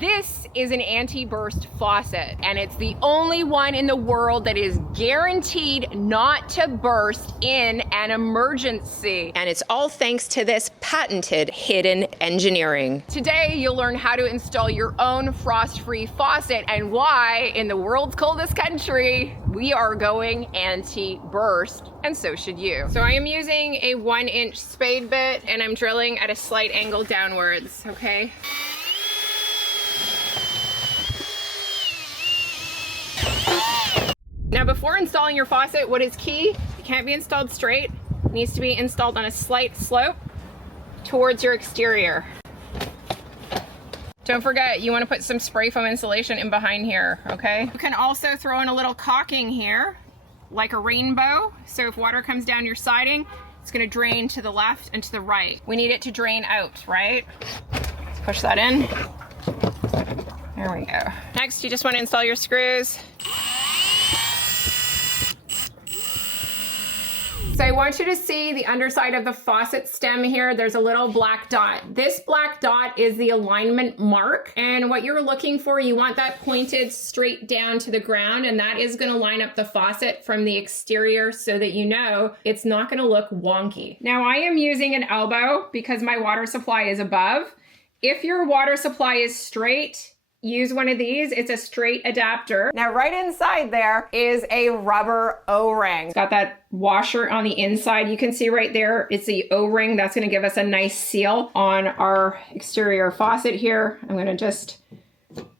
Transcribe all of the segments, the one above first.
This is an anti-burst faucet, and it's the only one in the world that is guaranteed not to burst in an emergency. And it's all thanks to this patented hidden engineering. Today, you'll learn how to install your own frost-free faucet and why, in the world's coldest country, we are going anti-burst, and so should you. So I am using a 1-inch spade bit, and I'm drilling at a slight angle downwards, okay? Now, before installing your faucet, what is key? It can't be installed straight. It needs to be installed on a slight slope towards your exterior. Don't forget, you want to put some spray foam insulation in behind here, okay? You can also throw in a little caulking here, like a rainbow. So if water comes down your siding, it's going to drain to the left and to the right. We need it to drain out, right? Let's push that in. There we go. Next, you just want to install your screws. So I want you to see the underside of the faucet stem here. There's a little black dot. This black dot is the alignment mark. And what you're looking for, you want that pointed straight down to the ground, and that is gonna line up the faucet from the exterior so that you know it's not gonna look wonky. Now I am using an elbow because my water supply is above. If your water supply is straight, use one of these. It's a straight adapter. Now right inside there is a rubber O-ring. It's got that washer on the inside. You can see right there, it's the O-ring. That's gonna give us a nice seal on our exterior faucet here. I'm gonna just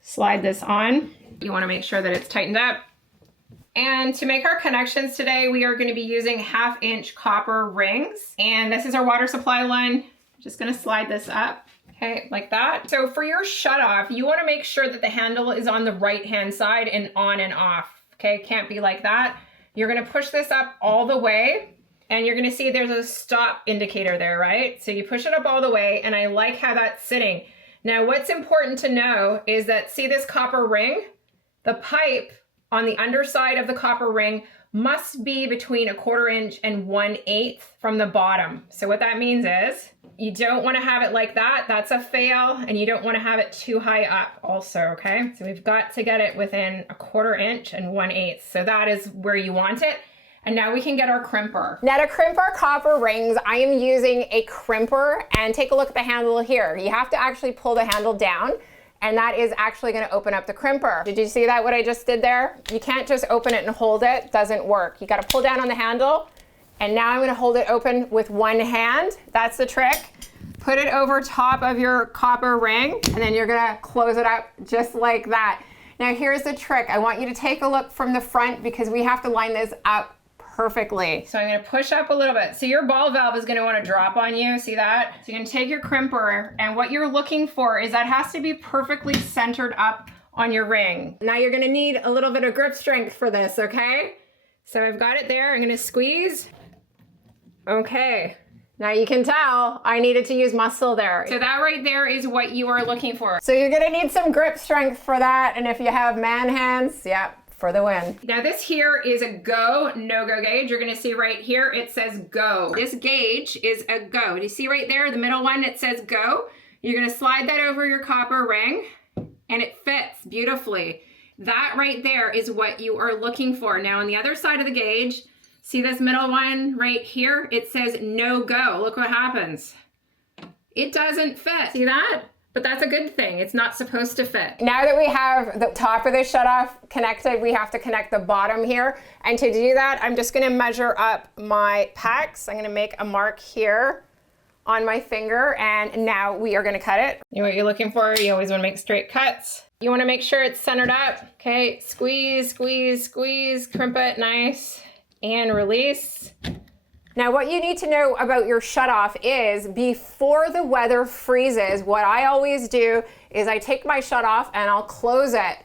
slide this on. You wanna make sure that it's tightened up. And to make our connections today, we are gonna be using 1/2-inch copper rings. And this is our water supply line. I'm just gonna slide this up. Okay, like that. So for your shutoff, you want to make sure that the handle is on the right-hand side and on and off. Okay, can't be like that. You're going to push this up all the way, and you're going to see there's a stop indicator there, right? So you push it up all the way, and I like how that's sitting. Now, what's important to know is that, see this copper ring? The pipe on the underside of the copper ring must be between 1/4 inch and 1/8 from the bottom. So what that means is, you don't want to have it like that. That's a fail. And you don't want to have it too high up also, okay? So we've got to get it within 1/4 inch and 1/8. So that is where you want it. And now we can get our crimper. Now to crimp our copper rings, I am using a crimper, and take a look at the handle here. You have to actually pull the handle down, and that is actually going to open up the crimper. Did you see that, what I just did there? You can't just open it and hold it. Doesn't work. You got to pull down on the handle. And now I'm gonna hold it open with one hand. That's the trick. Put it over top of your copper ring, and then you're gonna close it up just like that. Now here's the trick. I want you to take a look from the front because we have to line this up perfectly. So I'm gonna push up a little bit. So your ball valve is gonna wanna drop on you, see that? So you're gonna take your crimper, and what you're looking for is that has to be perfectly centered up on your ring. Now you're gonna need a little bit of grip strength for this, okay? So I've got it there, I'm gonna squeeze. Okay, now you can tell I needed to use muscle there. So that right there is what you are looking for. So you're gonna need some grip strength for that, and if you have man hands, yeah, for the win. Now this here is a go, no-go gauge. You're gonna see right here, it says go. This gauge is a go. Do you see right there, the middle one, it says go? You're gonna slide that over your copper ring, and it fits beautifully. That right there is what you are looking for. Now on the other side of the gauge, see this middle one right here? It says no go. Look what happens. It doesn't fit. See that? But that's a good thing. It's not supposed to fit. Now that we have the top of the shutoff connected, we have to connect the bottom here. And to do that, I'm just gonna measure up my pecs. I'm gonna make a mark here on my finger, and now we are gonna cut it. You know what you're looking for? You always wanna make straight cuts. You wanna make sure it's centered up. Okay, squeeze, squeeze, squeeze, crimp it nice. And release. Now what you need to know about your shutoff is before the weather freezes, what I always do is I take my shutoff and I'll close it.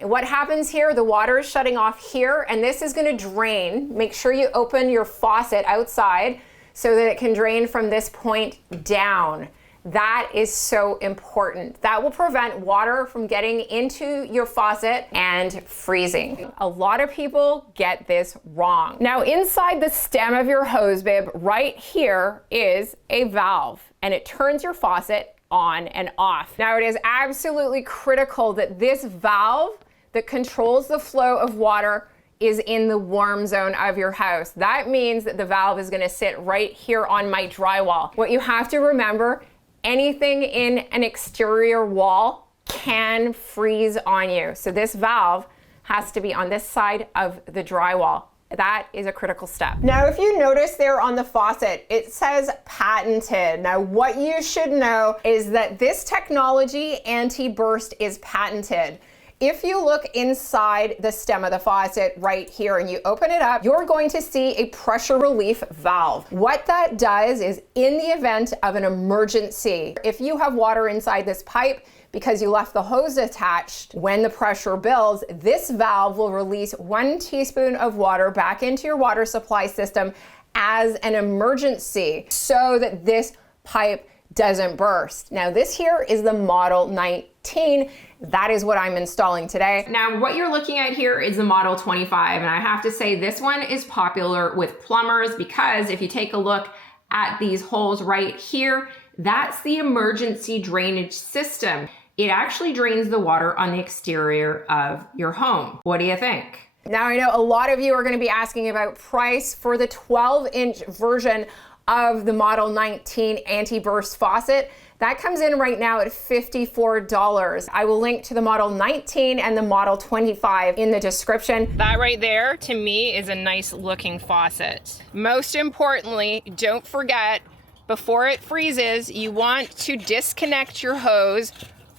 And what happens here, the water is shutting off here, and this is gonna drain. Make sure you open your faucet outside so that it can drain from this point down. That is so important. That will prevent water from getting into your faucet and freezing. A lot of people get this wrong. Now inside the stem of your hose bib right here is a valve, and it turns your faucet on and off. Now, it is absolutely critical that this valve that controls the flow of water is in the warm zone of your house. That means that the valve is gonna sit right here on my drywall. What you have to remember, anything in an exterior wall can freeze on you. So this valve has to be on this side of the drywall. That is a critical step. Now, if you notice there on the faucet, it says patented. Now, what you should know is that this technology, anti-burst, is patented. If you look inside the stem of the faucet right here and you open it up, you're going to see a pressure relief valve. What that does is, in the event of an emergency, if you have water inside this pipe because you left the hose attached, when the pressure builds, this valve will release 1 teaspoon of water back into your water supply system as an emergency so that this pipe doesn't burst. Now, this here is the Model 19. That is what I'm installing today. Now, what you're looking at here is the Model 25, and I have to say this one is popular with plumbers because if you take a look at these holes right here, that's the emergency drainage system. It actually drains the water on the exterior of your home. What do you think? Now, I know a lot of you are going to be asking about price for the 12-inch version of the Model 19 anti-burst faucet. That comes in right now at $54. I will link to the Model 19 and the Model 25 in the description. That right there, to me, is a nice looking faucet. Most importantly, don't forget, before it freezes, you want to disconnect your hose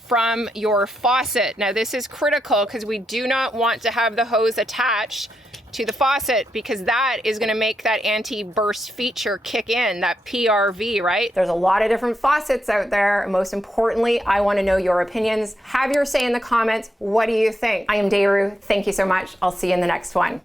from your faucet. Now, this is critical because we do not want to have the hose attached to the faucet because that is going to make that anti-burst feature kick in, that PRV, right? There's a lot of different faucets out there. Most importantly, I want to know your opinions. Have your say in the comments. What do you think? I am Dayru. Thank you so much. I'll see you in the next one.